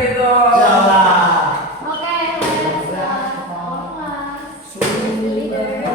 gitu. Oke, let's start. Leader.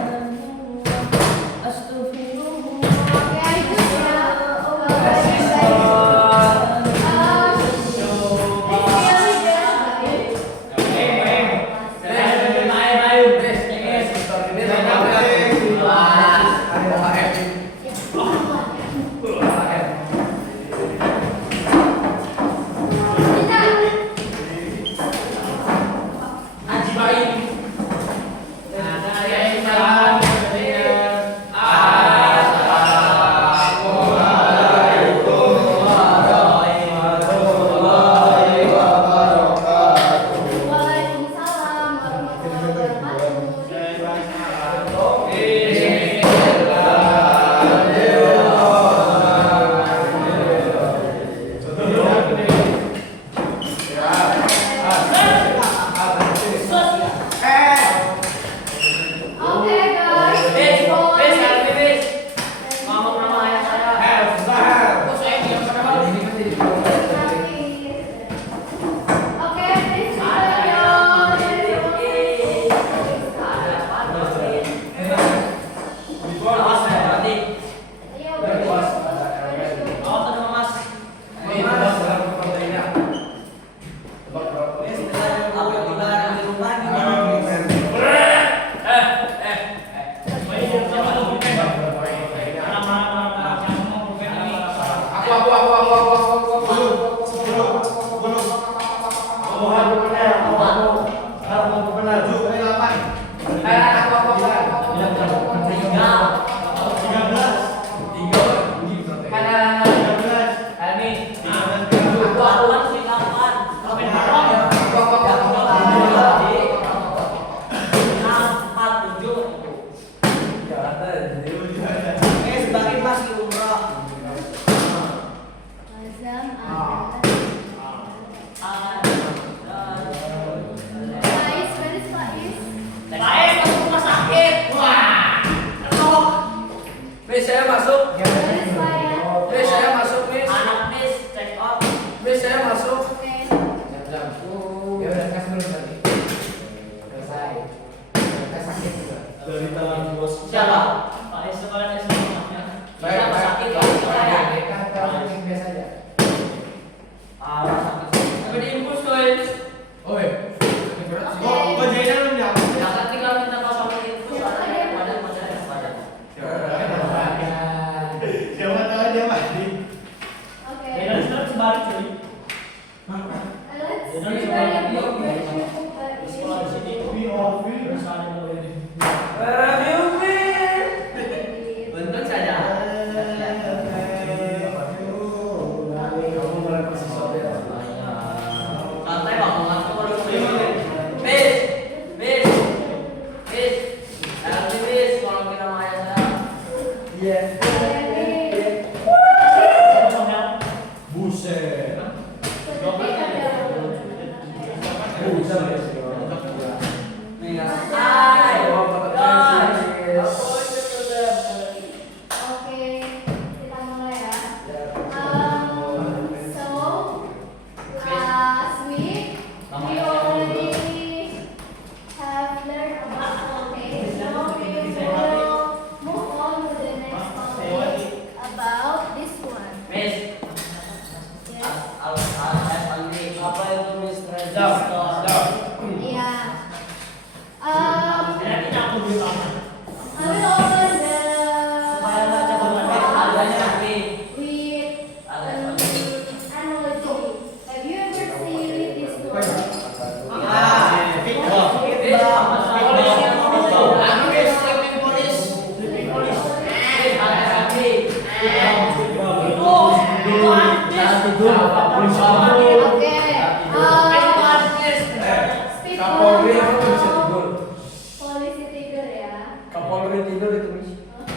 Oke, itu ya.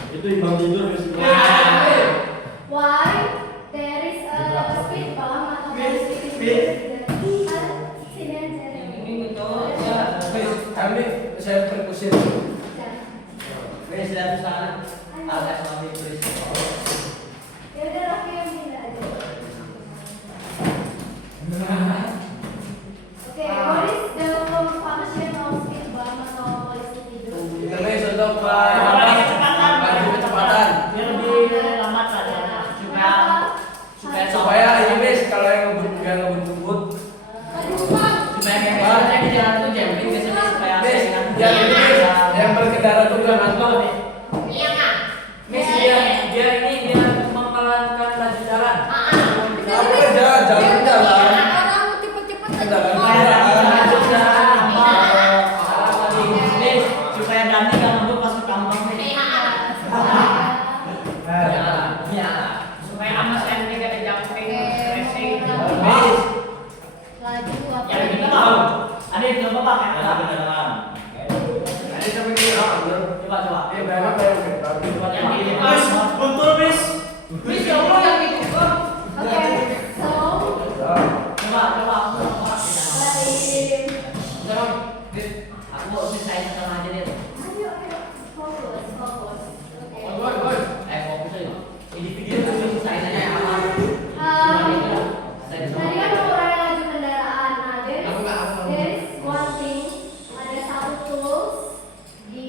Itu imam tidur di sini. Why there is a speed bump atau speed? Sini aja. Ini itu ya. Kami saya perkusir. Wes dari sana. Ada suami tulis. Ya udah Rocky yang pindah aja. ngebut. Supaya biasanya di jalan tuh jumping biasanya supaya Miss, yang yang berkendara tuh kan apa? Miss biar mempelankan laju jalan. Apa jalan. Miss, supaya Dani nggak ngebut pas ke kampung nih. Ya, supaya sama saya gak ada jumping, racing. Miss, Laju apa? Yang ini mau. Ada yang belum apa kan? ada sampai ini Coba. banyak Coba yang ini. Miss, betul Miss. Miss, ya Allah yang itu. Oke, so Coba. Baim. Aku mau selesai sama aja deh. Ayo, fokus. Oke. Fokus aja. Ini video tuh selesai aja ya. Tadi kan mengurangi laju kendaraan. Nah, there is one thing. Ada satu tools di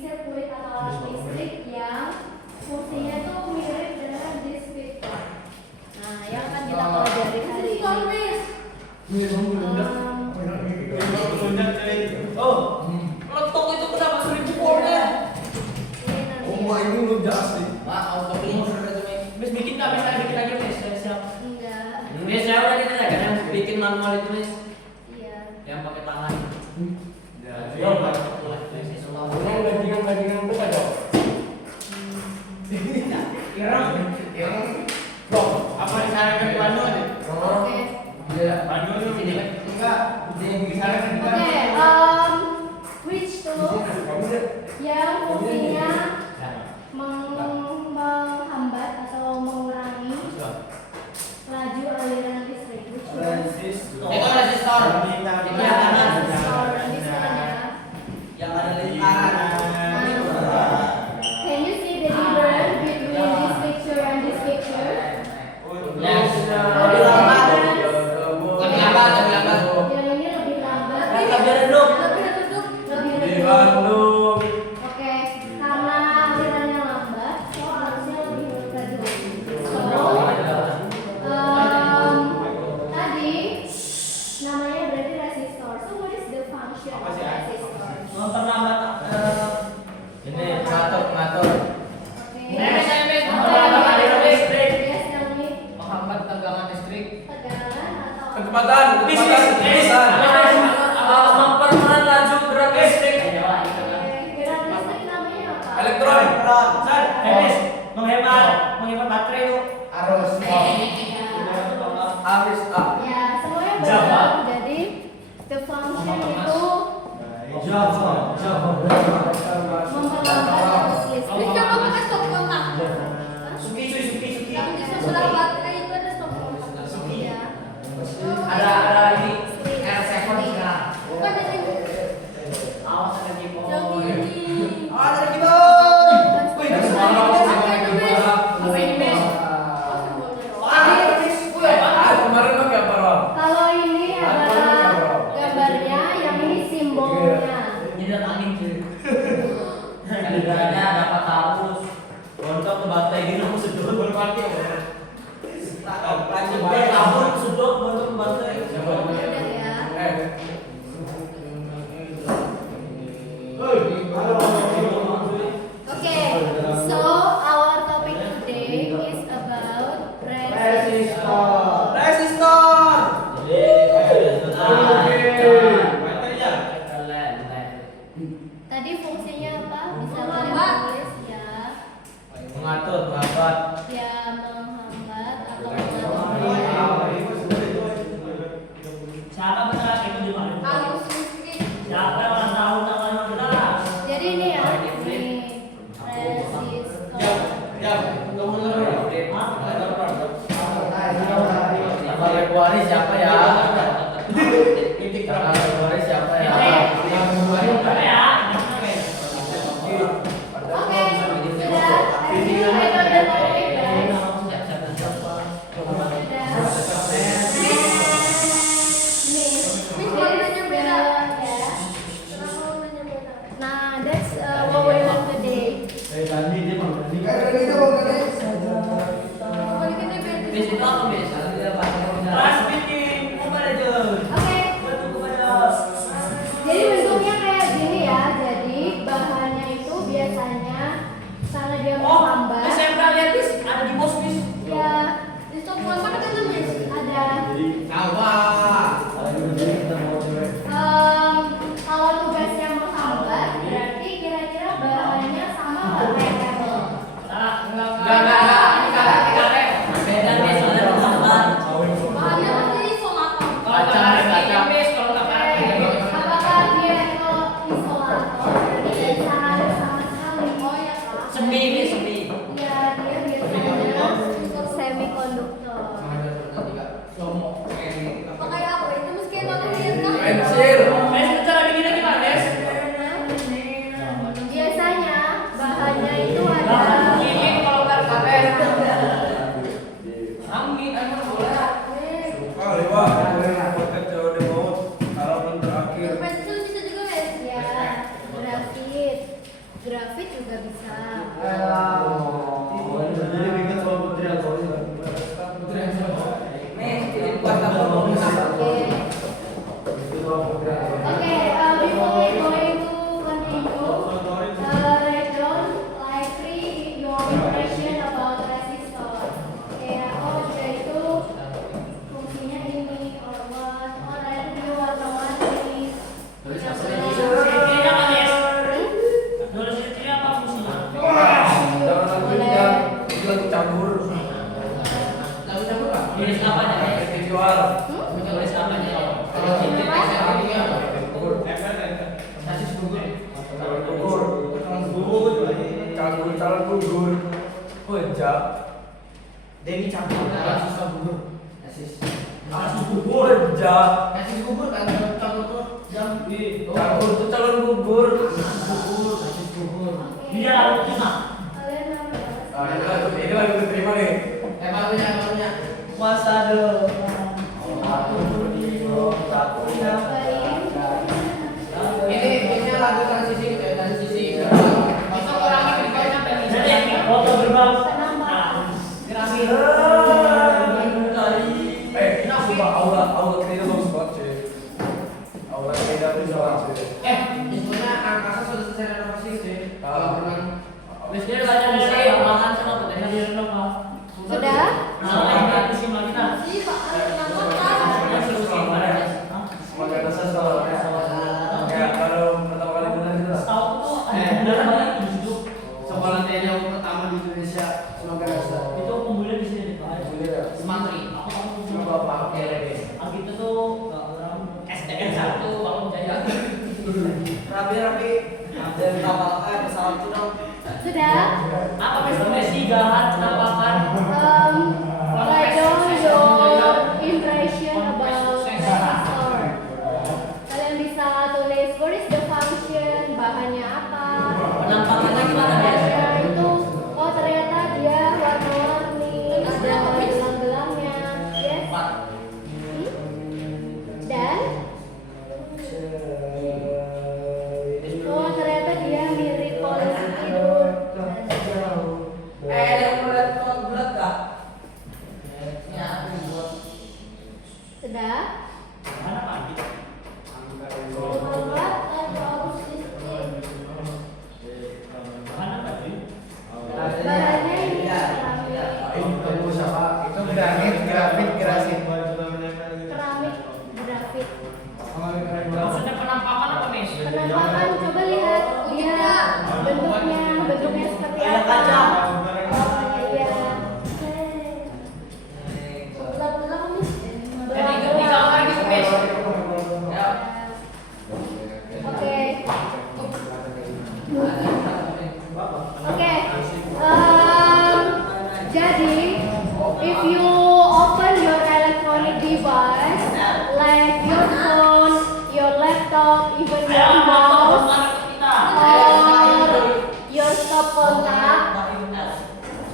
sirkuit atau alat listrik yang fungsinya tuh mirip dengan this speedboat. Nah, yang akan kita pelajari hari ini. Oh, Letok itu kenapa 1000 voltnya? ini belum jelas nih. Miss bikin nggak? Miss bikin lagi Miss. Siap. Enggak. Miss saya udah kita kan yang bikin manual itu Miss. Iya. Yang pakai tangan. Bajingan tuh ada. apa disarankan Panu aja? Oke. Panu di sini. Oke, which tools yang fungsinya menghambat atau mengurangi laju aliran listrik? Which tools? Itu resistor. Itu yang kanan. Yang ada lingkaran. Can you see the difference between this picture and this picture? Yes. Lebih lambat. Lebih lambat. Yang ini lebih lambat. Lebih redup. Lebih redup. Oke, karena alirannya lambat, so harusnya lebih redup. Tadi namanya berarti resistor. So what is the function of resistor? Memperlambat. Ini ngatur. Oke. Miss, memperlambat aliran listrik. Yes, tell me. Menghambat tegangan listrik. Tegangan atau Kecepatan. Memperpelan laju gerak listrik. gerak listrik namanya apa? Elektron. Miss, menghemat baterai itu. Arus. Arus. Ya, semuanya Java. benar. Jadi the function itu memperlambat arus listrik. Coba pakai stop kontak. Suki. Yang di sebelah baterai itu ada stop kontak. Ya. Ada ini R7 sekarang. Bukan yang ini. Awas ada gitu. Yang ini. Ada gitu. Wih, Apa ini Miss? kemarin pakai apa, Ron? Kalau ini adalah gambarnya, yang ini simbolnya. Nyedot angin cuy. Kalibranya dapat arus. Untuk ke baterai gini aku sedot berpati. Kalau nggak karet, Apakah dia itu isolator? Jadi bisa ada sama sekali. Oh ya kak. Semi. Ya dia biasanya semikonduktor. Pakai apa itu meski pakai Pensil. Des, cara bikinnya gimana, Des? Biasanya bahannya itu ada. Ini kalau nggak karet. Amin, emang boleh. Kali wah, podcast Jawa di maut. Harapan terakhir. Pensil bisa juga ya. Grafit juga bisa. Jadi bikin soal putri atau Okay, before we going to continue, write down likely your impression about resistor. Kayak dia itu fungsinya ini or what, dia warna-warni. Setirnya apa, Des? Dulu setirnya apa fungsinya? lagu campur. Tulis apanya, Des? Visual. Tulis apanya? Calon gugur. Pejak. Demi campur susah gugur. Pejak. Kasih gugur kan campur tuh jam di. Campur tuh calon gugur. Dia lalu cuma. Kalian nama Ini lagu diterima nih. Barunya. Masa depan. Ini lagu transisi gitu ya, transisi. Bisa kurangi frequency dan jadi foto berbang. Coba aula kerja bagus banget cuy. Aula kerja bagus banget cuy. Infonya angkasa sudah selesai renovasi gitu ya. Kalau memang Biasanya belajar dari tambahan sama potensi di renov, Pak. Sudah? Nah, itu sih kita. Jadi Pak, kenapa Yang solusi gimana, Des? Semoga dasar soalnya. Kayak kalau pertama kali benar gitu lah. Setahu tuh ada bundaran banyak di situ. sekolah TNI yang pertama di Indonesia semoga dasar. Itu pembulian di sini, Pak. Semantri. Aku tahu Coba Pak oke deh. Aku itu tuh SDN 1 kalau Jaya. Rapi. Dan kapal pesawat itu dong. Sudah? Apa Messi gahat penampakan? Write down your impression about resistor. Kalian bisa tulis what is the function, bahannya apa. Penampakannya gimana, Des? Ya, itu oh ternyata dia warna-warni, ada gelang-gelangnya, yes. Dan oh ternyata dia mirip polisi tidur. Yang bulat kak? Ya. Sudah? Mana Pak? Mana Pak? Bahannya ini Itu siapa? Itu grafit. keramik grafit. Maksudnya penampakan apa, Mes? Penampakan coba lihat dia bentuknya seperti Kayak apa. kaca. Iya. Gelap-gelap nih. Jadi di kamar gitu, Mes. Ya. Oke. Oke. Jadi if you open your electronic device like your phone, your laptop, even Ayo, your motor mouse anak kita. or your stop kontak,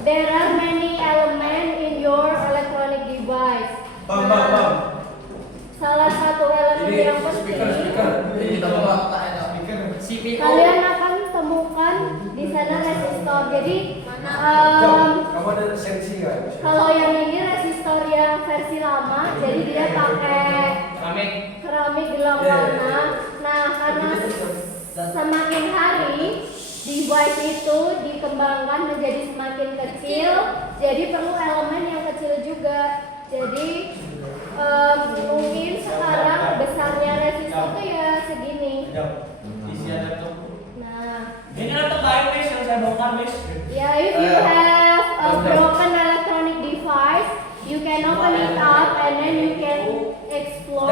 there are many elements in your electronic device. Bang. Salah satu elemen Ini yang speaker. penting Ini kita bawa CPO. kalian akan temukan di sana resistor. Jadi Kamu ada sensi nggak? kalau yang ini resistor yang versi lama, jadi dia pakai keramik gelang warna. Nah, karena semakin hari device itu dikembangkan menjadi semakin kecil, jadi perlu elemen yang kecil juga. Jadi mungkin sekarang besarnya resistor itu ya segini. Nah, Ini laptop baik, Mes, yang saya bongkar, Mes. yeah, if you have a broken electronic device, you can open it up and then you can explore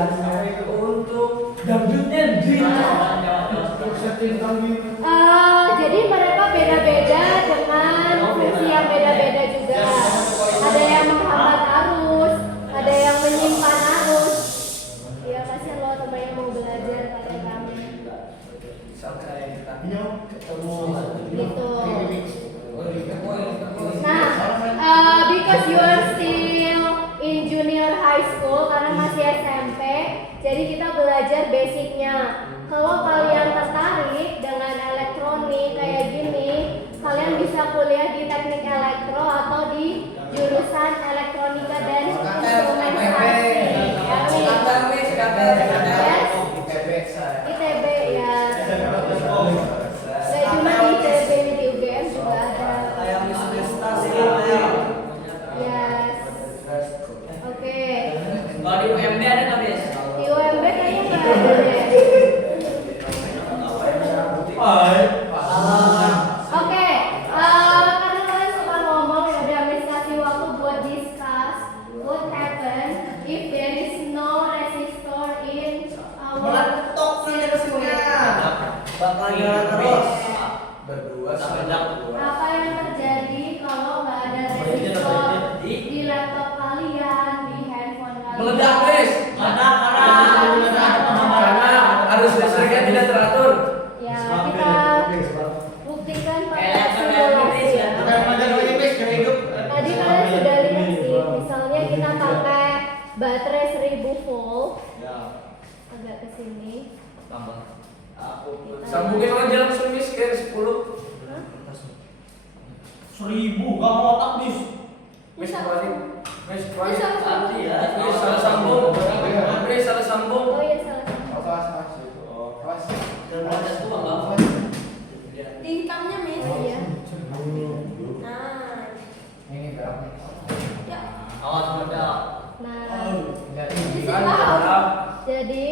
untuk dangdutnya di Jadi mereka beda-beda dengan fungsi yang beda-beda juga. Ada yang menghambat arus, ada yang menyimpan arus. Ya kasihan lo teman yang mau belajar kayak kami. Gitu. Nah, because you are still in junior high school karena masih SMP, jadi kita belajar basicnya. Kalau kalian tertarik dengan elektronik kayak gini, kalian bisa kuliah di teknik elektro atau di jurusan elektronika dan instrumentasi. Yes, ITB ya. Gak cuma di ITB, di UGM juga ada. Yes. Oke. Kalau di UMB ada nggak, Bis? Di UMB kayaknya nggak ada deh. Oke, karena kalian suka ngomong, ya udah Miss kasih waktu buat discuss what happen if there is no resistor in our circuit. bakal jalan terus. Apa yang terjadi kalau nggak ada resistor di laptop kalian, di handphone kalian? Meledak, Miss. Karena arus listriknya tidak teratur. Ya, kita buktikan pakai simulasi ya. Tadi kalian sudah lihat sih, misalnya kita pakai baterai 1000 volt, agak ke sini. Sambungin aja langsung, Miss, ke 10. Hah? 1000 gak mau otak, Bis. Miss balik. Miss balik. Bisa. Miss salah sambung. Miss salah sambung. Oh iya salah. Tingkangnya Miss. Iya. Nah, Ini berapa? ya. Awas meledak. Nah, Mantap. jadi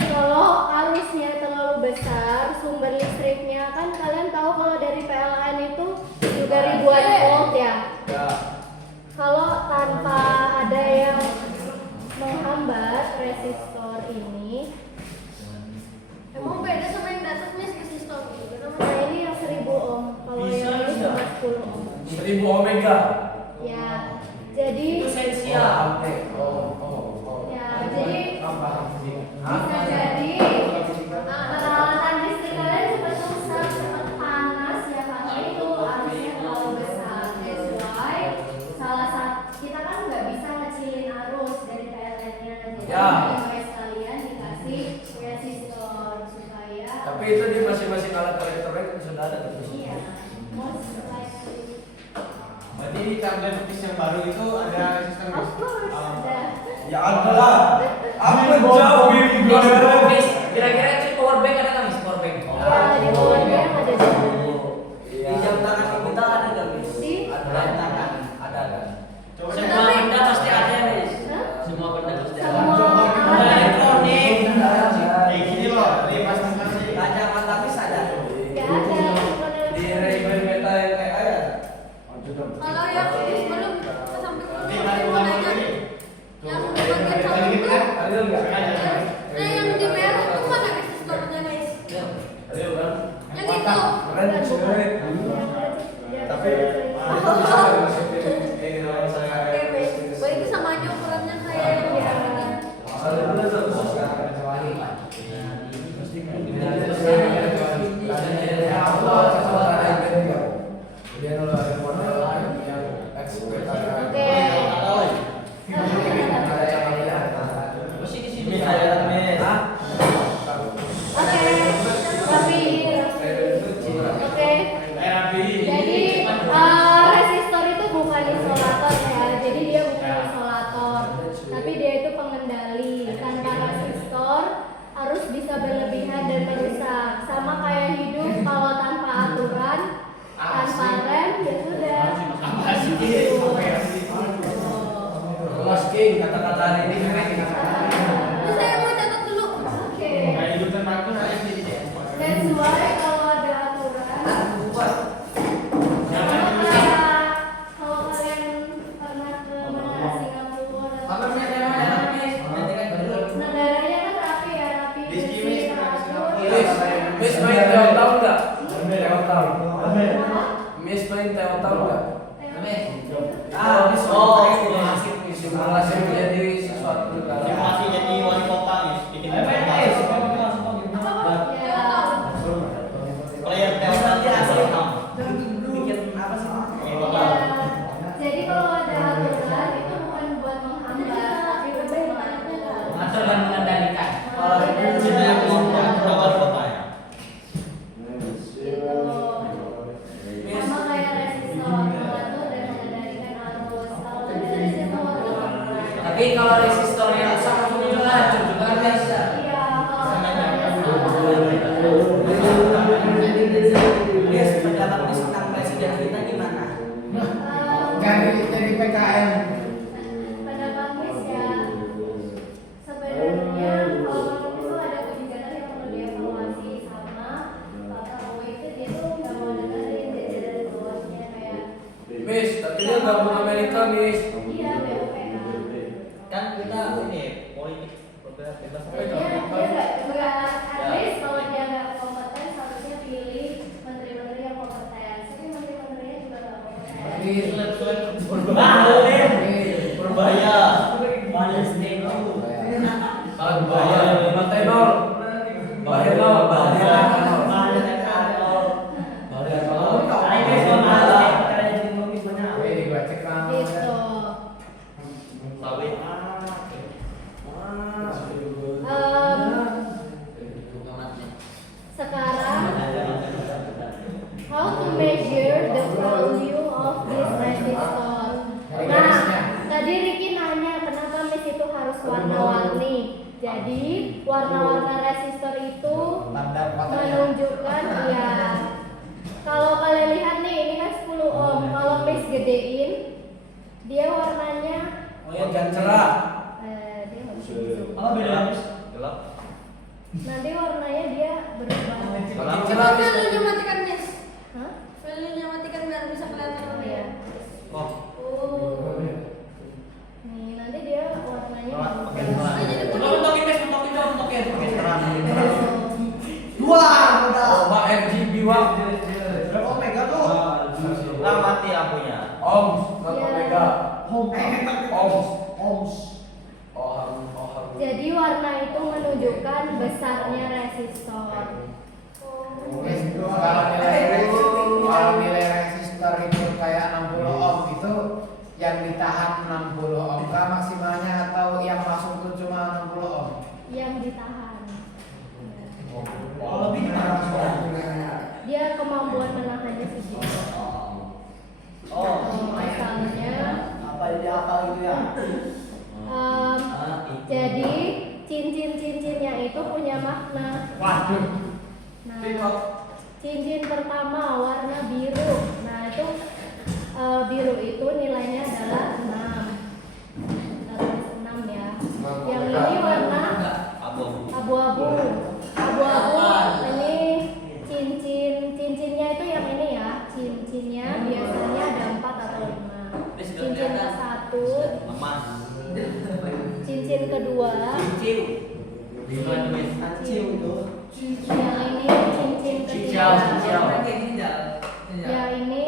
kalau arusnya terlalu besar, sumber listriknya kan kalian tahu kalau dari PLN itu juga ribuan volt ya. Kalau tanpa ada yang menghambat resistor ini, Emang beda sama yang di atas Miss resistor gitu. nah ini yang 1000 ohm, kalau yang ini cuma 10 ohm. 1000 omega. Ya, jadi Itu esensial. ya jadi bisa jadi peralatan listrik kalian cepat rusak, cepat panas ya karena itu arusnya terlalu besar. That's why salah satu kita kan nggak bisa ngecilin arus dari PLN-nya, jadi Ya. device kalian dikasih resistor supaya Tapi itu di masing-masing alat elektronik sudah ada terus. iya most likely. Berarti tablet petis yang baru itu ada sistem Of course ada. Ya ada lah. Apa jauh Bis, kira-kira cek power bank ada nggak, Bis? Power bank. Ya di bawahnya ada juga. Di jam tangan kita ada nggak, Miss? Di? Ada tangan. Ada. Semua benda pasti ada, Bis. Hah? Semua benda pasti ada. Semua Ada alat elektronik. Kayak gini loh, ini pasti. Kaca mata Miss ada. nggak ada. Di Ray-Ban Meta yang kayak ada. Kalau yang belum ke samping dulu, Ini saya mau nanya. Yang di bagian samping itu, Ada nggak? nah yang di merah itu mana resistornya Miss? Ada kan? Yang itu. Keren sebenarnya. Tapi itu bisa dimasukin Oke Miss, berarti sama aja ukurannya kayak yang di atasnya. Salah dulu terus. Mesti di sini. Jadi resistor itu bukan isolator ya, jadi dia bukan isolator, tapi dia itu pengendali. Tanpa resistor arus bisa berlebihan dan merusak. Sama kayak hidup, kalau tanpa aturan, tanpa rem ya sudah. Mas King, kata-kata hari ini Terus saya mau catat dulu. Oke. Kayak hidup terpaku harus di That's why kalau ada aturan, kalau kalian pernah ke mana Singapura, Apa namanya? Nanti kan Tapi kalau resistor yang sama juga hancur juga kan bisa. Iya, kalau Miss, pendapat Miss tentang presiden kita gimana? Dari PKN. pendapat Miss ya, sebenarnya kalau menurut itu ada kebijakan yang perlu dievaluasi sama Pak Prabowo itu dia tuh nggak mau dengerin jajaran bawahnya kayak Miss, tapi dia gabung Amerika, Miss. iya BOP kan. Kan kita ini politik bebas. Dia nggak at least kalau dia nggak kompeten seharusnya pilih menteri-menteri yang kompeten. Tapi menteri-menterinya juga nggak kompeten. Berbahaya. Manis nego. Bahaya, Tenor. Bahaya. Gitu. Sekarang how to measure the value of this resistor. Nah, tadi Ricky nanya kenapa Miss itu harus warna-warni. Jadi warna-warna resistor itu menunjukkan ya. Kalau kalian lihat nih, ini kan 10 ohm. Kalau Miss gedein, dia warnanya Oh ya, jangan cerah. dia nggak bisa zoom. Apa bedanya? Gelap. Nanti warnanya dia berubah. Coba value-nya matikan, Miss. Hah? Value-nya matikan biar bisa kelihatan Oh warnanya. ya. Oh. Oh. Nih, nanti dia warnanya Pakai berubah. terang. Jadi Untokin Miss, untokin dong, untokin. Pakai terang. Wah, udah. RGB wah. Berapa mega tuh? Lah mati lampunya. Ohms, berapa Iya. mega? Ohms. Ohms. Ohm. Jadi warna itu menunjukkan besarnya resistor. Miss, kalau nilai resistor itu kayak 60 ohm itu yang ditahan 60 ohm kah maksimalnya atau yang langsung tuh cuma 60 ohm? Yang ditahan. Oh, lebih gimana? Dia kemampuan menahannya segitu. Oh, Misalnya, Apa ini apa gitu ya? jadi cincin-cincinnya itu punya makna. Waduh. Nah, cincin pertama warna biru. Nah, itu biru itu nilainya adalah 6. Terus 6 ya. Yang ini warna abu-abu. Abu-abu ini cincinnya itu yang ini ya. Cincinnya biasanya ada 4 atau 5. Cincin ke 1, Emas. cincin kedua, Gimana Miss? yang ini cincin ketiga. Yang ini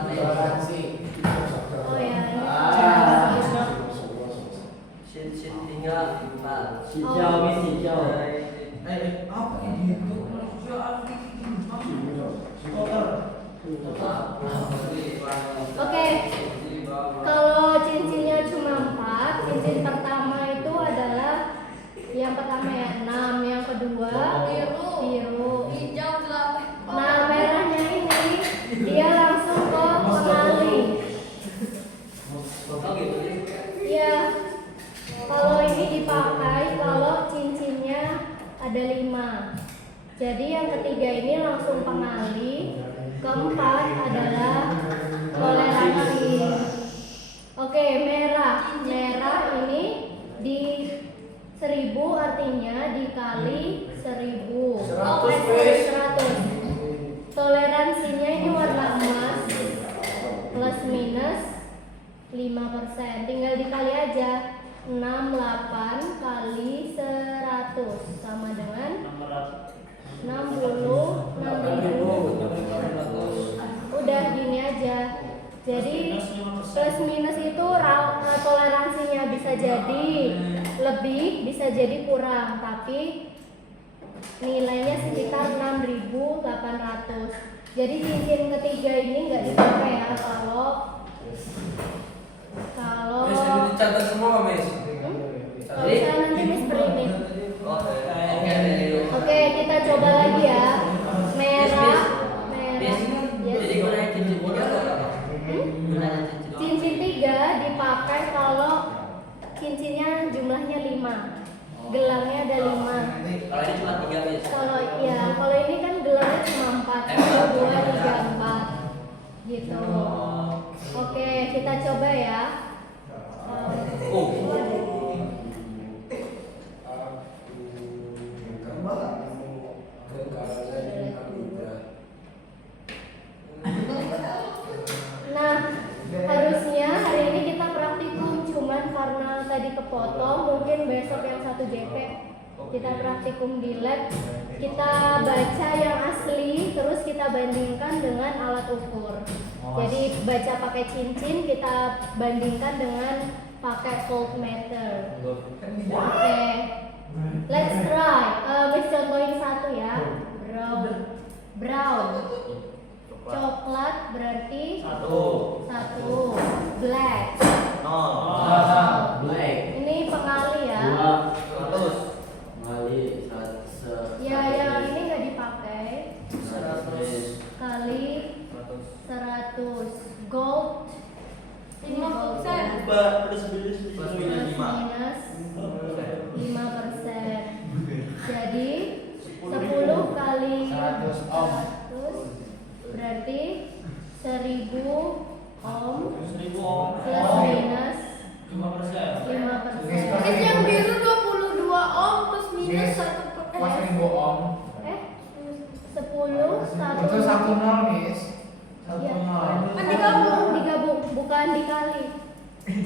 Toleransi. oh ya ini Sin 3, 4. Hijau, Miss, hijau. Apa ini? Oke, kalau cincinnya cuma 4, cincin pertama itu adalah yang pertama ya 6, yang kedua biru. hijau 8. Nah, merahnya ini dia langsung ke pengali. Ya, kalau ini dipakai kalau cincinnya ada 5. Jadi yang ketiga ini langsung pengali. Keempat adalah toleransi. Oke, merah. Merah ini di 1000 artinya dikali 1000. 100. Toleransinya ini warna emas plus minus 5%. Tinggal dikali aja. 68 kali 100 sama dengan 60. Udah gini aja. Jadi plus minus itu toleransinya bisa jadi lebih, bisa jadi kurang, tapi nilainya sekitar 6.800. Jadi cincin ketiga ini nggak dipakai ya kalau Miss, ini dicatat semua, Miss. Kalau bisa nanti Miss print. Oke, kita coba lagi ya. Merah. Jadi gue nanya cincin 3 atau apa? Cincin 3 cincinnya jumlahnya 5. Gelarnya ada 5. Kalau ini cuma 3 Miss. Kalau ini kan gelarnya cuma 4. 1, 2, 3, 4. Gitu. Oke, kita coba ya. Nah, harusnya hari ini kita praktikum, cuman karena tadi kepotong, mungkin besok yang 1 JP kita praktikum di lab. Kita baca yang asli, terus kita bandingkan dengan alat ukur. Jadi baca pakai cincin, kita bandingkan dengan pakai voltmeter. Oke, let's try. Miss contohin 1 ya. Brown. Coklat berarti 1. Black. Black. Ini pengali ya. 200. Kali Ya, yang ini nggak dipakai. 100 Kali 100. Gold. Ini gold. 5%. plus Plus minus 5. minus 5%. Jadi 10 kali 100 ohm. 100 berarti 1000 ohm 1000 ohm. plus minus 5%. 5%. Ini yang biru 22 ohm plus minus 1 Pas 1000 ohm. 10 1 Itu 1 0 Miss. 1 Iya. 0. Kan digabung. Bukan dikali.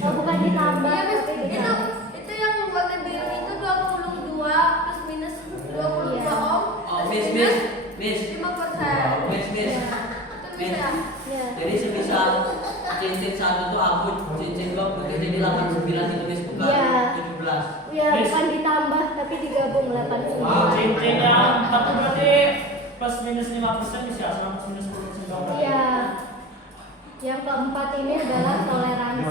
Oh, bukan ditambah Iya, Miss. tapi dikali. Itu yang warna biru itu 22 plus minus 22 Iya. ohm. Oh, plus Miss. minus 5%. Miss. Itu bisa. Ya. Jadi semisal cincin 1 tuh aku, cincin 2 putih jadi 89 itu Miss, bukan Iya. 17. Ya, Miss. bukan ditambah tapi digabung 89. Cincin yang 1 berarti plus minus 5% bisa sama plus minus 10% dong. Iya. Yang keempat ini adalah toleransi.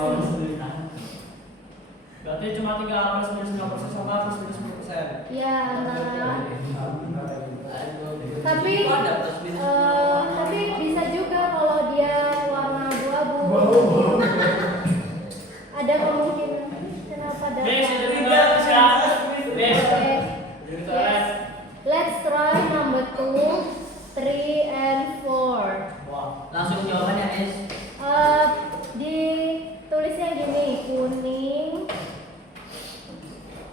Berarti cuma 3 plus minus 5% sama plus minus 10%. Ya, antara. Tapi Itu ada plus minus. tapi bisa juga kalau dia warna abu-abu. Ada kemungkinan. Kenapa ada? Miss, itu juga bisa. Miss. Oke. Itu Yes. Let's try number 2, 3, and 4. Wah. Langsung jawabannya Miss. Ditulisnya gini, kuning,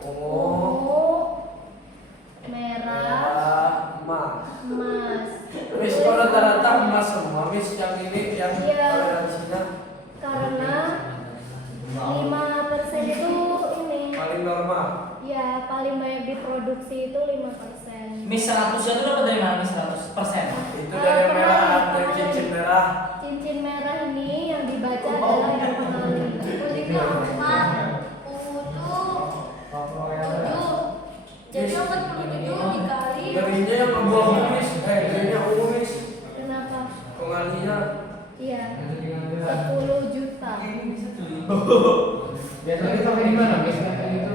ungu, merah, emas. Miss, kalau rata-rata emas semua, Miss, yang ini yang Iya. toleransinya Karena 5% itu ini. paling normal. Ya, paling banyak diproduksi itu 5%. Miss 100 itu dapat dari mana Miss 100%? Itu dari yang merah, dari cincin merah. Cincin merah ini yang dibaca adalah yang pengali. Kuningnya 4, ungu tuh 7. Jadi 47 dikali. Darinya yang abu-abu, Miss. Darinya ungu, Miss. Kenapa? Pengalinya. Iya. 10 juta. Biasanya dipakai di mana Miss? Kayak gitu.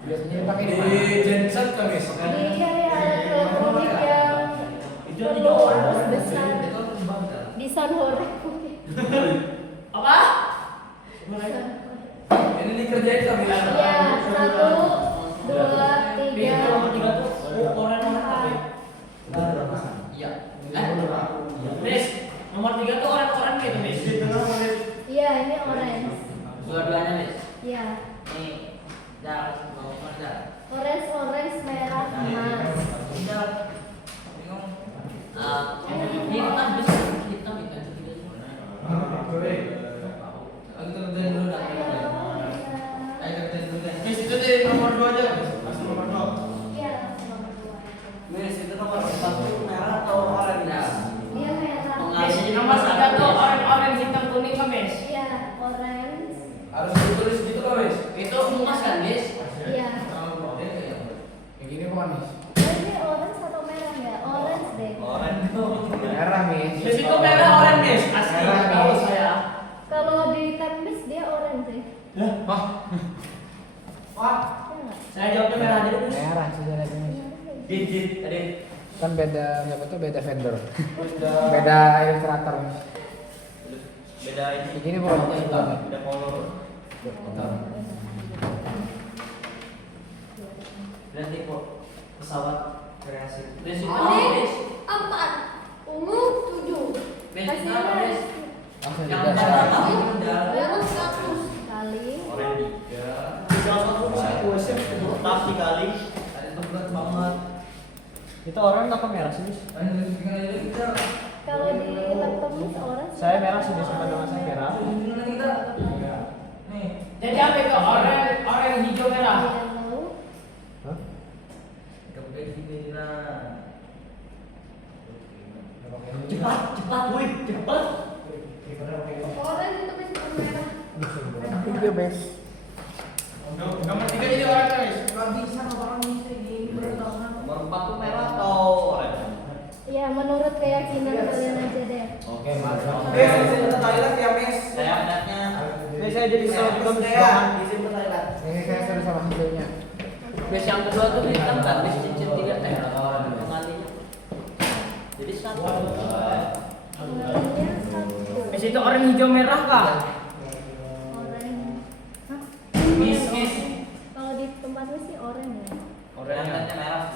Biasanya dipakai di mana? Di genset kan, Miss? Iya, ya, elektronik yang perlu arus besar. Di Sanhore. Apa? Ini dikerjain kan, Miss? Iya, 1, 2, 3. Itu nomor 3 tuh orang-orang tapi. Iya. Miss, nomor 3 tuh orang-orang gitu Miss. Iya, ini orange. Dua-duanya Miss. Iya. Nih. Dah, mau mana? Orange, merah, emas. Udah. Bingung. Hitam bisa hitam itu. Aku kerjain dulu dah. Ayo kerjain dulu deh. Miss, itu di nomor 2 aja, Miss. Masuk nomor 2. Iya, nomor 2. Miss, itu nomor 1 merah atau oranye? Dia merah. Miss, nomor 3 tuh orang-orang hitam kuning kan Miss? Iya, orange. Harus ditulis gitu kan, Miss? Itu emas kan, Miss? Iya. Kayak gini bukan Miss? Ini orange atau merah ya? Orange deh. Oranye tuh. Merah Miss. Miss itu merah orang Miss, asli Merah, tahu Miss. saya. Kalau di teknis dia orange sih. Wah, Iya nggak? Saya jawabnya merah aja Miss. merah sudah ada Miss. Digit tadi. Kan beda siapa tuh beda vendor. Beda. Beda ilustrator Miss. Beda ini. Kayak gini bukan Miss? Beda color. Berarti kok pesawat kreasi. Miss, Miss, 4. Ungu 7. Miss, Hasilnya apa, Miss? Langsung Yang dikasih. mana kamu mendalam? merah 100. Kali. Orang 3. Tetap dikali. Ada tempat banget. Itu orang apa merah sih, Miss? Kalau di laptop Miss orange. Saya merah sih, sama dengan saya merah. Jadi apa itu? Orang hijau merah. Yellow. Hah? Cepat, woi, cepat. Orange itu Miss merah. Iya, Bes. Nomor 3 jadi orang guys. Nomor 4 tuh merah atau oranye? Ya, menurut keyakinan kalian aja deh. Oke, mantap. Thailand ya, Miss. Saya lihatnya. Miss, saya jadi salah juga, Miss. Izin ke Thailand. Ini saya sudah sama hasilnya. Miss yang kedua tuh hitam kan, Miss cincin 3 pengalinya. Jadi 1. Pengalinya 1. Miss itu orang hijau merah kah? Orange. Hah? Miss. Kalau di tempat Miss sih orange ya. Oranye merah.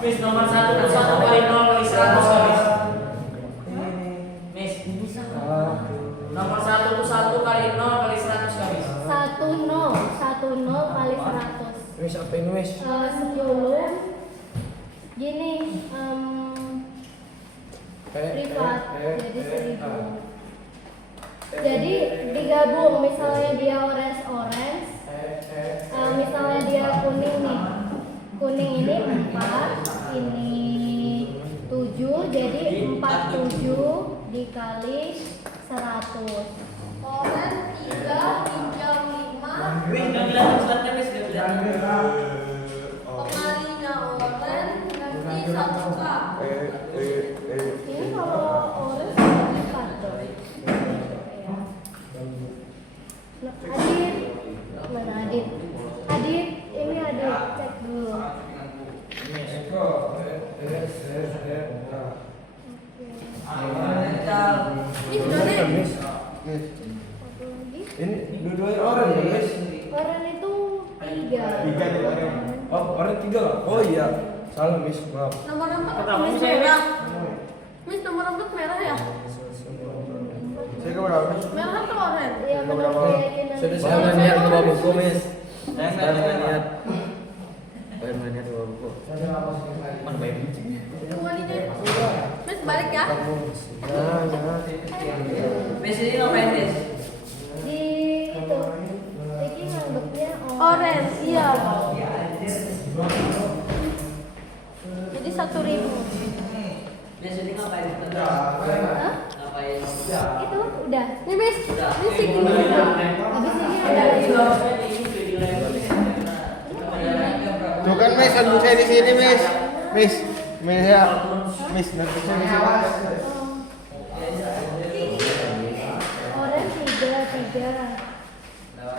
Miss nomor 1 plus 1 kali 0 kali 100 Miss. Miss. Nomor 1 tuh 1 kali 0 kali 100 Miss. 1 0 kali 100. Miss, apa ini, Miss? 10. Gini, privat jadi 1000. Jadi digabung, misalnya dia orange, misalnya dia kuning nih, kuning ini 4, ini 7, jadi 47 dikali 100. Orange 3, hijau 5. Miss, enggak kelihatan suratnya, Miss, enggak kelihatan. Pengalinya orange berarti 1K. Ini kalau orange berarti 4 dong. Nah, Adit, mana Adit? Adit, ini Adit, cek dulu. Ini sudah deh. Satu lagi. Ini dua-duanya orang ya, Miss? Orange itu 3. Tiga nih orang. Oh, orang 3 lah. Oh iya. Salah, Miss. Maaf. Nomor 4 Kenapa Miss saya, merah. Miss nomor 4 merah ya? Saya ke berapa, Miss? Merah atau orange? Ya, menurut keyakinan. Sudah Saya nggak niat bawa buku, Miss. Saya Saya nggak nggak niat. Saya nggak niat bawa buku. Mana bayi kucing? Kembalinya. Miss balik ya. Miss ini ngapain, Miss? Di itu, Ricky ngambeknya Orange, iya. Jadi 1.000. Miss ini ngapain? Hah? Ngapain? Itu udah. Nih Miss, ini segini. Habis ini udah. Tuh kan, Miss, kan saya di sini, Miss. Miss ya. Miss, nanti saya di sini. Orange 3.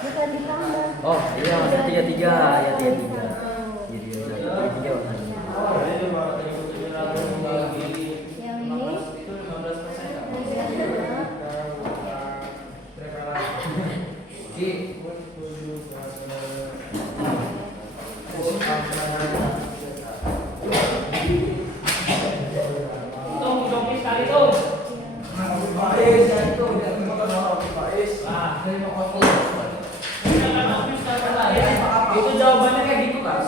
Bukan ditambah. Oh, iya, Udah 3. Ya, 3. kali Jadi, 3 Yang ini Tuh Miss kali tuh. Itu jawabannya kayak gitu kan?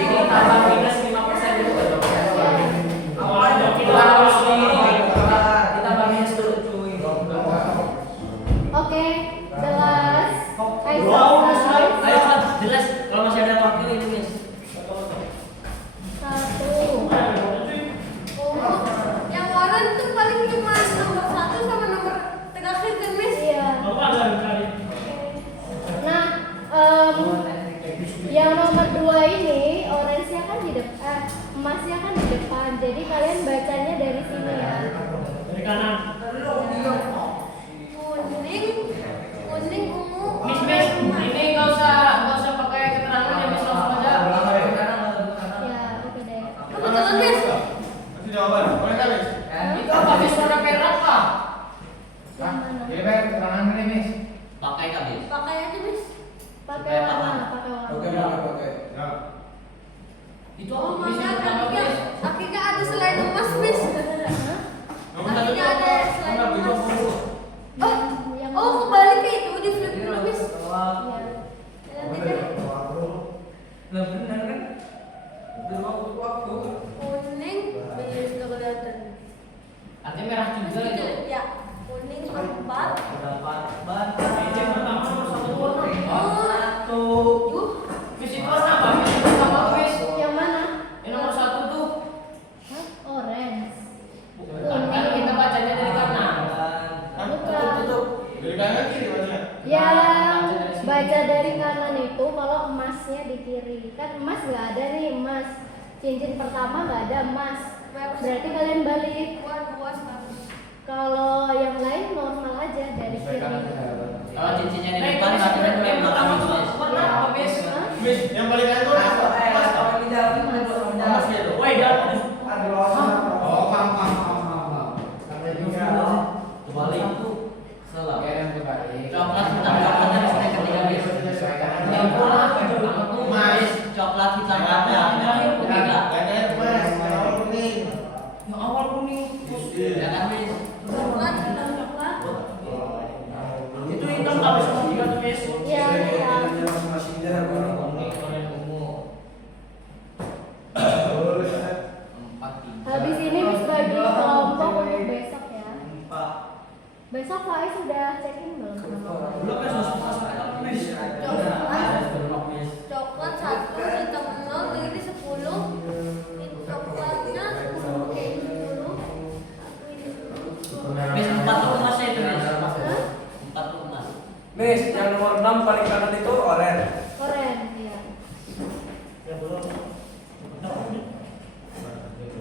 Ini tambah minus 5% gitu kan? Awalnya kita harus ditambah minus dulu cuy. Oke, jelas. Wow, ayo kan jelas kalau masih ada waktu ini, Miss. 1. Yang warna tuh paling cuma nomor 1 sama nomor terakhir kan Miss? Iya. Nah, yang nomor 2 ini orange-nya kan di depan, emasnya kan di depan. Jadi kalian bacanya dari sini ya. Dari kanan. Kuning, ungu. Miss, ini nggak usah pakai keterangan ya Miss, langsung aja. Ya, oke deh. Apa jalan Miss? Masih jawaban. Boleh kan, Miss? Itu apa Miss warna merah kah? Yang mana? Jadi baik keterangan ini Miss. Pakai kah, Bis? Pakai aja, Miss. Pakai warna, pakai warna. Pakai. Ya. Itu Oh, apa Miss yang makanya pertama akhirnya, Miss? akhirnya ada selain emas, Miss. Akhirnya ada selain emas. Yang Oh, kembali ke itu, di flip dulu, Miss. Iya. Nanti deh. Lah benar kan? Udah waktu. Kuning, Miss, udah kelihatan. Artinya merah juga Terus itu. gitu, ya. Kuning 4. Dapat ban. Meja pertama nomor 1 warna. Oh, Miss itu warna apa? Miss itu pertama apa, Miss? Yang mana? Yang nomor 1 tuh. Hah? Orange. Kan kita bacanya dari kanan. Bukan. Tutup. Dari kanan kiri baca. Yang baca dari kanan itu kalau emasnya di kiri. Kan emas nggak ada nih emas. Cincin pertama nggak ada emas. Berarti kalian balik. 2 status. Kalau yang lain normal aja dari kiri. Kalau cincinnya di Nah, itu depan, Miss, tapi yang pertama tuh warna apa, Miss? Hah? Miss, yang paling kanan itu apa? Emas ya tuh. Woi, dapat. Oh, paham. Sampai juga. Kebalik. Salah. Ya, yang kebalik. Coklat hitam coklat dari sini ketiga, Bis. Yang pertama tuh Bis, coklat hitam ada. Yang ketiga. Yang Mas, yang awal kuning. Yang awal kuning. Ya kan, Bis? Coklat, hitam coklat. Itu hitam habis ketiga tuh, Miss. Iya, iya. Habis ini Miss bagi kelompok untuk besok ya. Besok Faiz sudah check-in belum sama Belum kamu? Miss, masuk Miss. Coklat 1, hitam 0, ini 10. Ini coklatnya 10, ini 10. Bis 4 tuh emasnya itu, Bis. Hah? 4 tuh emas. Miss, yang nomor 6 paling kanan itu orange. Orange, iya.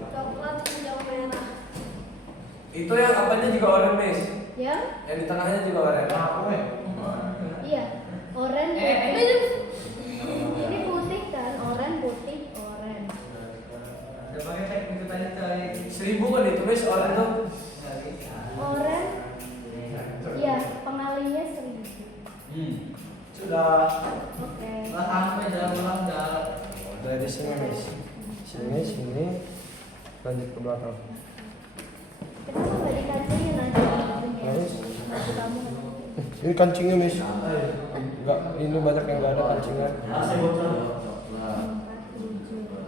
Coklat hijau merah. Itu yang apanya juga orange, Miss. Ya? Yang di tengahnya juga orange. Iya. Orange. putih. Ini putih kan? Orange putih, orange. 1000 kan itu, Miss, orange tuh. Orange. Iya, pengalinya 1000. Sudah. Oke. Sampai dalam ulang jalan. Dari sini Miss. Sini. Lanjut ke belakang. Kenapa nggak dikancingin aja? Terus? Maju kamu. Ini kancingnya Miss. Enggak, ini banyak yang enggak ada kancingnya.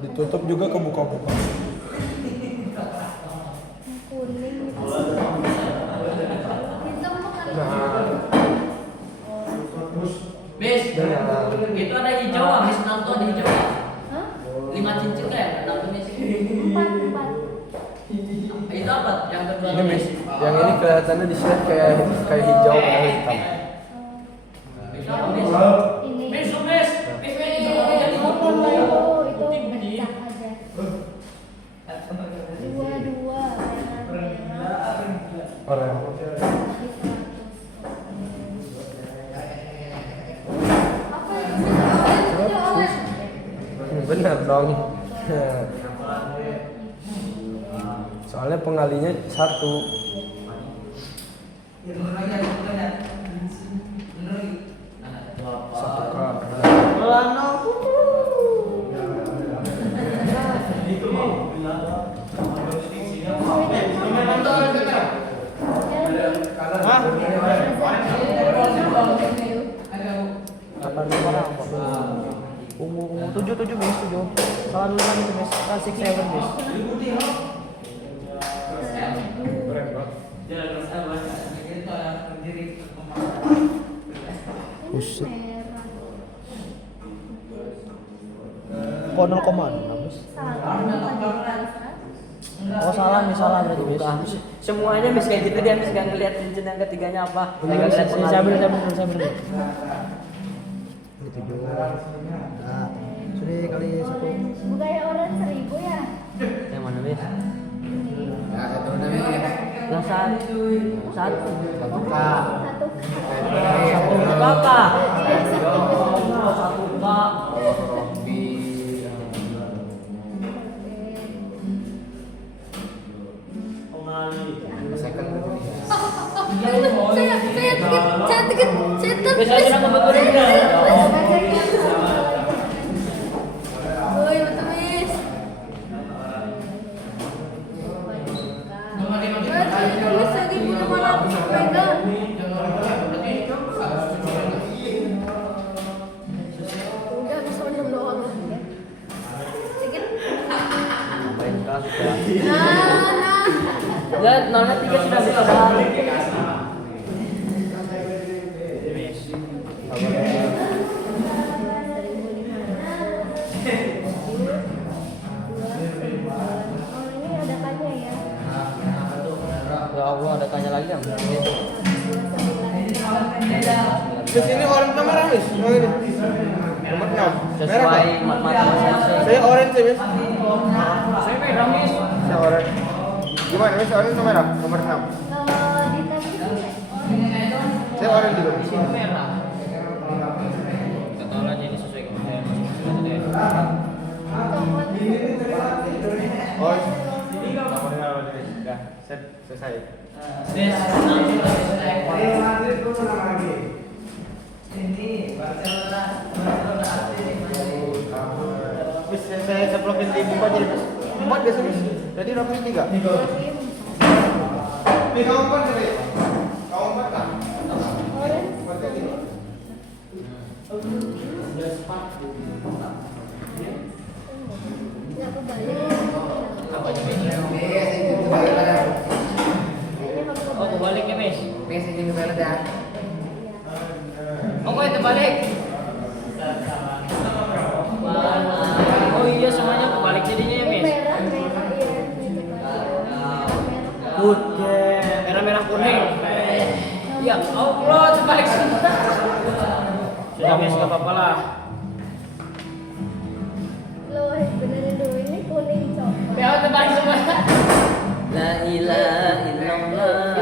Ditutup juga kebuka-buka. Kuning. Hitam bukan Bis, itu ada hijau, habis 6 tuh ada hijau. Hah? 5 cincin kan? 6 tuh, Bis. 4. Itu apa? Yang kedua Ini tuh, Miss, Bis. yang ini kelihatannya di slide kayak hijau padahal hitam. Itu apa, Bis? Ini. Miss, Miss. Miss, Miss. Itu pecah aja. 2. Orang. apa itu? Miss, hijau orange. Benar dong. Soalnya pengalinya 1. Satu kali. Tujuh Miss, 7. Salah dulu kan itu Miss. Kan 6 7 Miss. Buset. Kok 0,6 Miss? Oh salah Miss, salah berarti Miss. Semuanya Miss kayak gitu dia Miss nggak ngeliat cincin yang ketiganya apa. Nggak ngeliat Saya pengalinya. bener. Gitu juga. Nah, sudah kali 10. Bukannya orange 1000 ya? Yang mana Miss? Ini. Nah, satu namanya. Lah satu. Satu K. 1. Satu kakak. Satu Kak. Rombi. Bisa aja nama betul ya. Woi, betul, Miss. Tulis lagi di mana aku pegang. Udah bisa minum doang. Sedikit. Main kasus ya. Nah. Ya, nolnya 3 sudah bisa. Oh, ini ada tanya ya. Ya Allah, ada tanya lagi yang. Terus ini orange atau merah, Miss? Oh ini. Nomor 6. Merah Sesuai Pak? matematika. Saya orange sih, Miss. Saya merah, Miss. Saya orange. Gimana, Miss? Orange atau merah? Nomor 6. Kalau di tes itu Saya orange juga. Di sini merah. Kita tahu aja ini sesuai kepercayaan masing-masing. Oh. Nomor 6 Miss. Udah, selesai. Miss, Miss, saya ceplokin di buku aja, Miss. 4 biasa, Miss. Jadi rokoknya 3. Nih, kamu 4 sih, Miss. Kamu 4 kan? nggak kebalik. oh kebalik ya, Miss. Miss ini balik ya. Oh, kok itu balik? Oh iya, semuanya kebalik jadinya ya, Miss. Merah, merah, iya. Merah. Putih, merah-merah kuning. Ya Allah, terbalik sebentar. Sudah, Miss, gak apa-apa lah. Loh, benerin dulu ini kuning coklat. Ya, terbalik semua. La ilaha illallah.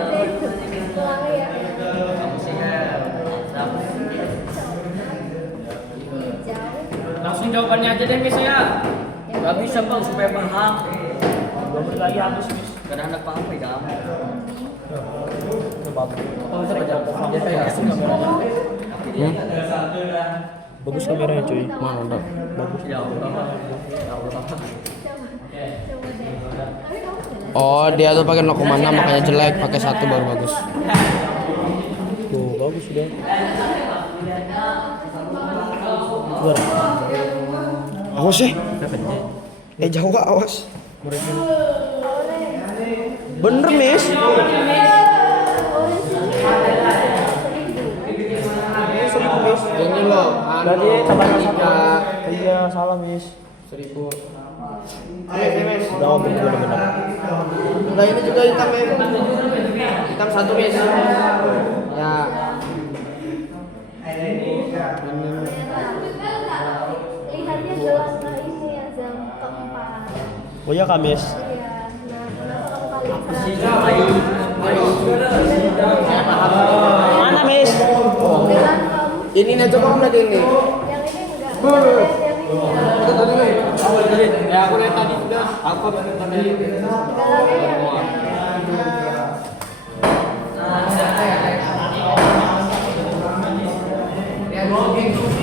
Tulangnya ya. Kamu siap. Hijau. Langsung jawabannya aja deh, Miss ya. Gak bisa bang, supaya paham. 2 menit lagi habis, Miss. Kadang ada apa-apa ya kamu. Coba. Oh, bisa baca pokoknya kayak gitu Bagus kameranya cuy. Mana enggak? Bagus. Ya Allah. Coba deh. Tapi kamu jelas. Oh, dia tuh pakai 0,6 makanya jelek, pakai 1 baru bagus. Tuh, bagus sudah. Awas sih. Jauh gak awas. Bener, Miss. Ini loh, Berarti tambahnya 1. tiga. Iya, salah, Miss. 1000. Miss. Udah bener-bener. Nah, ini juga hitam, Miss. Hitam 1, Miss. Ya. Lihatnya jelas, nah ini yang keempat. Oh iya, Kamis. Iya. Nah, kenapa kamu kalian Mana, Miss? bilang kamu Ini nih coba kamu lihat ini. yang ini enggak? Yang ini. Ya aku lihat tadi sudah. Aku baru tadi. Galangnya yang nomor 3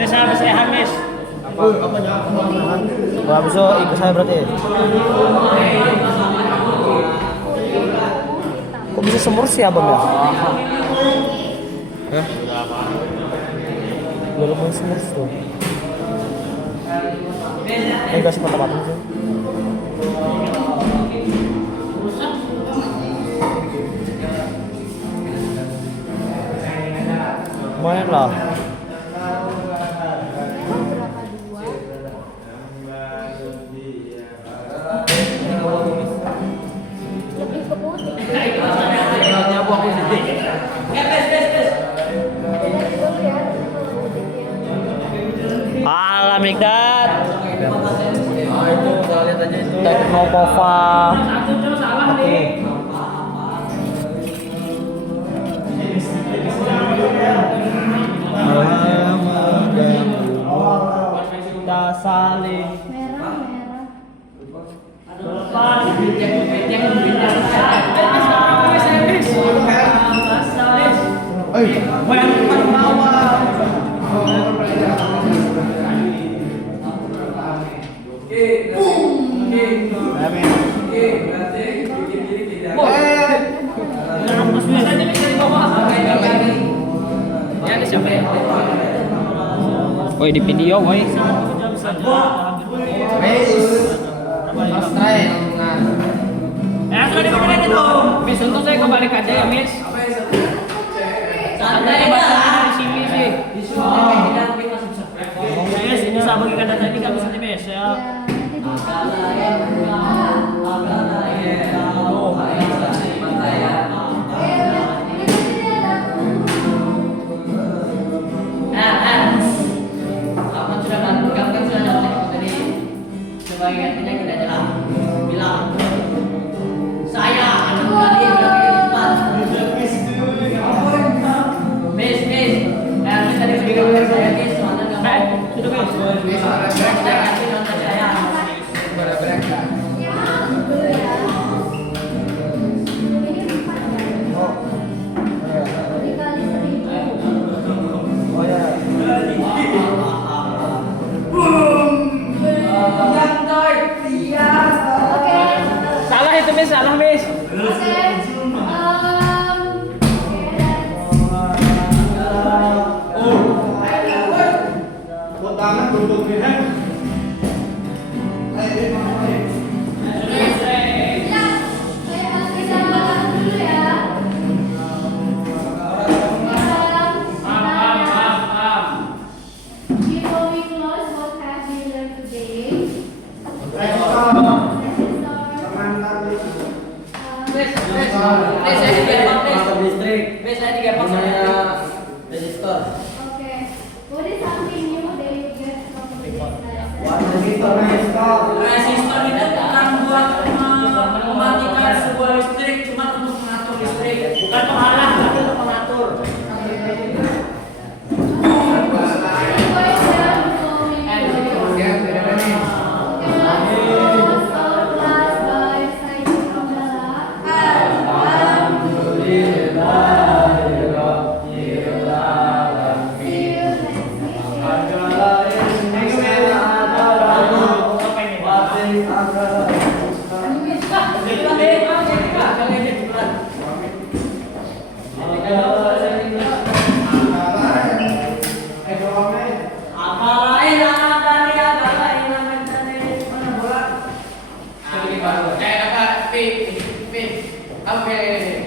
Miss, habis ya, Miss. Wah, besok ikut saya berarti. Kok bisa semur sih abang ya? Hah? Belum mau semur tuh. Enggak sempat apa sih. Lumayan lah. Emang berapa dua? Lebih ke putih. Nyabu aku sih. Lihat dulu ya, putihnya. Alah Mikdad. Itu kita lihat aja itu. Teknopova. Satu cowok salah nih. Kita saling. Merah, merah. Woi di video woi. Sudah diberikan itu. Miss, untuk saya kembali aja ya, Miss. Santai aja di sini sih. Miss, ini saya bagikan data ini kan bisa nih, Miss ya. Sebagai artinya kita jelas bilang saya anak kalian yang cepat. Miss, nanti tadi video saya Miss, mana nggak mau? Sudah, Miss. Saya kasih nonton saya. Pada mereka. Dikali 1000. Oh ya. Oke. Salah itu, Miss. Salah, Miss. Oke. Before we close, what have we learned today? Saya tiga pak listrik. Saya tiga pak resistor. Okay. What is something new that you get from this lesson? Resistor itu bukan buat mematikan sebuah listrik, cuma untuk mengatur listrik. Bukan penghalang, tapi untuk mengatur. Oke.